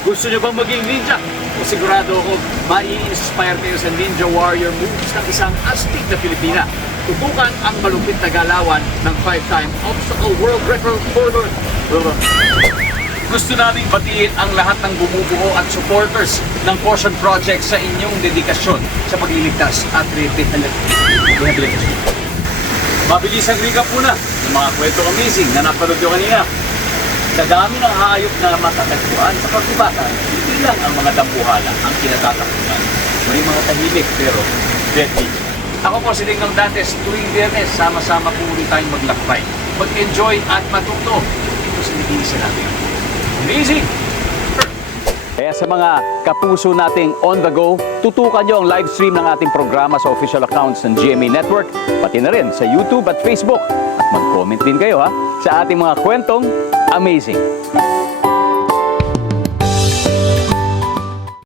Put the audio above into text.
Gusto nyo bang maging ninja? Sigurado ako, mai-inspire kayo sa ninja warrior moves ng isang astig na Pilipina. Tutukan ang malupit na galawan ng 5-time obstacle world record holder. Gusto naming batiin ang lahat ng bumubuo at supporters ng Caution Project sa inyong dedikasyon sa pagliligtas at rehabilitasyon. Mabilis ang recap muna ng mga kwento amazing na napanood nyo kanina. Sa dami ng hayop na matatagpuan sa pagkibatan, hindi lang ang mga dambuhala ang kinatatakutan. May mga tahimik pero deadly. Ako po si Dingdong Dantes, tuwing Biyernes, sama-sama po ulit tayong maglakbay, mag-enjoy at matuto dito sa nag-iisa natin. Amazing! Kaya sa mga kapuso nating on the go, tutukan nyo ang live stream ng ating programa sa official accounts ng GMA Network, pati na rin sa YouTube at Facebook. At mag-comment din kayo sa ating mga kwentong amazing.